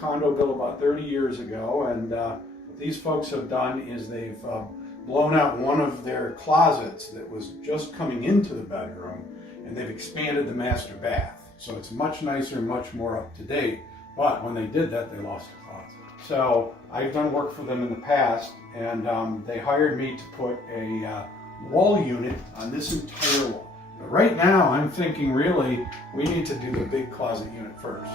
condo built about 30 years ago, and what these folks have done is they've blown out one of their closets that was just coming into the bedroom, and they've expanded the master bath. So it's much nicer, much more up to date. But when they did that, they lost a closet. So I've done work for them in the past, and they hired me to put a wall unit on this entire wall. But right now, I'm thinking really we need to do the big closet unit first.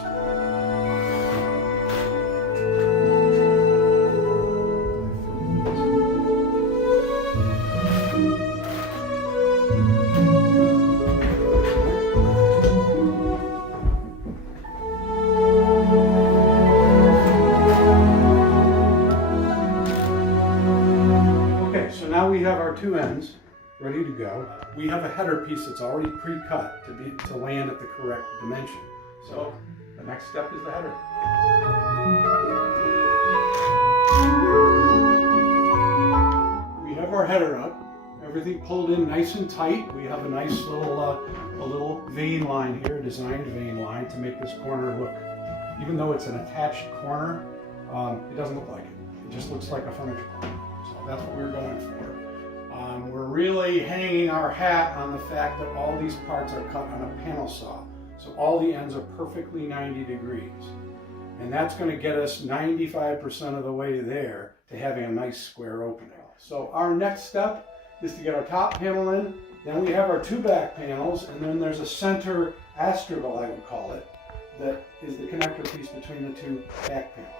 Now we have our two ends ready to go. We have a header piece that's already pre-cut to land at the correct dimension. So the next step is the header. We have our header up, everything pulled in nice and tight. We have a nice little vein line here, designed vein line to make this corner look, even though it's an attached corner, it doesn't look like it. It just looks like a furniture corner. So that's what we're going for. We're really hanging our hat on the fact that all these parts are cut on a panel saw. So all the ends are perfectly 90 degrees. And that's going to get us 95% of the way there to having a nice square opening. So our next step is to get our top panel in. Then we have our two back panels, and then there's a center astragal, I would call it, that is the connector piece between the two back panels.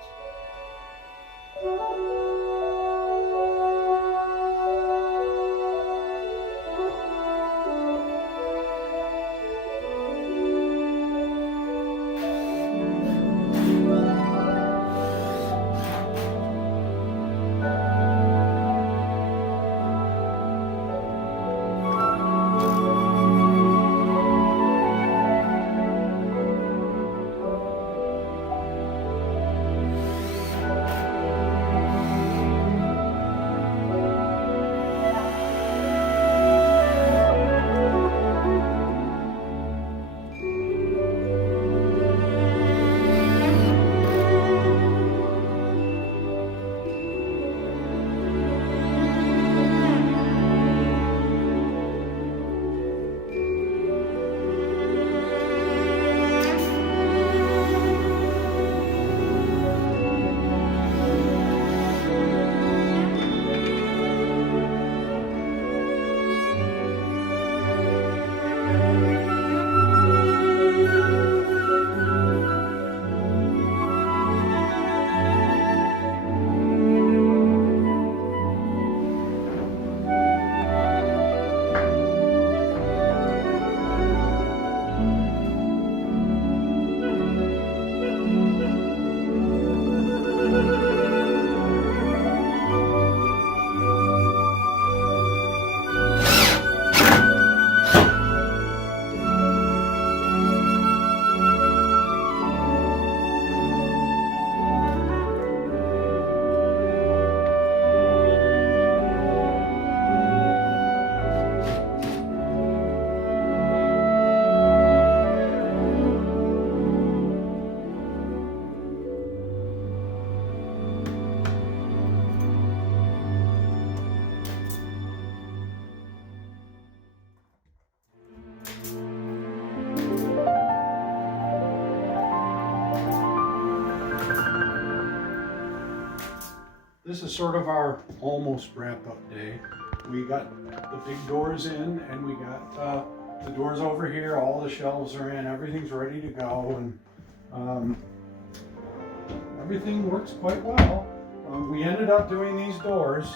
This is sort of our almost wrap-up day. We got the big doors in, and we got the doors over here. All the shelves are in. Everything's ready to go, and everything works quite well. We ended up doing these doors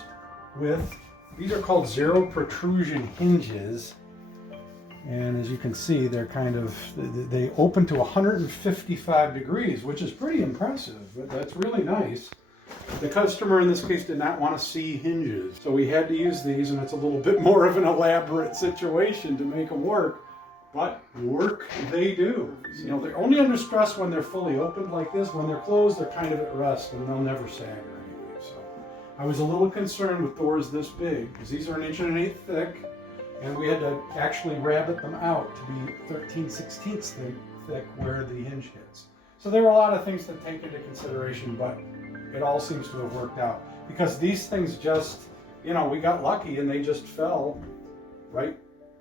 with, these are called zero protrusion hinges. And as you can see, they're kind of, they open to 155 degrees, which is pretty impressive. But that's really nice. The customer in this case did not want to see hinges, so we had to use these, and it's a little bit more of an elaborate situation to make them work, but work they do. You know, they're only under stress when they're fully opened like this. When they're closed, they're kind of at rest, and they'll never sag or anything. So I was a little concerned with doors this big, because these are 1 1/8 thick, and we had to actually rabbet them out to be 13/16 thick where the hinge hits. So there were a lot of things to take into consideration, but it all seems to have worked out. Because these things just, you know, we got lucky and they just fell right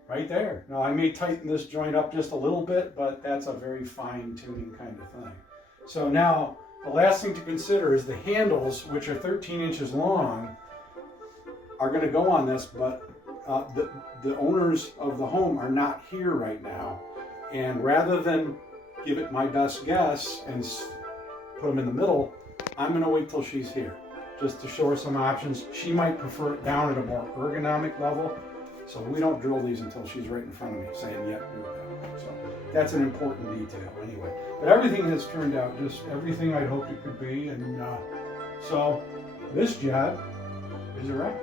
there. Now I may tighten this joint up just a little bit, but that's a very fine tuning kind of thing. So now the last thing to consider is the handles, which are 13 inches long, are going to go on this, but the owners of the home are not here right now. And rather than give it my best guess and put them in the middle, I'm going to wait till she's here just to show her some options. She might prefer it down at a more ergonomic level. So we don't drill these until she's right in front of me saying, yep, do it that way. So that's an important detail anyway. But everything has turned out just everything I'd hoped it could be. And so this job is a wrap.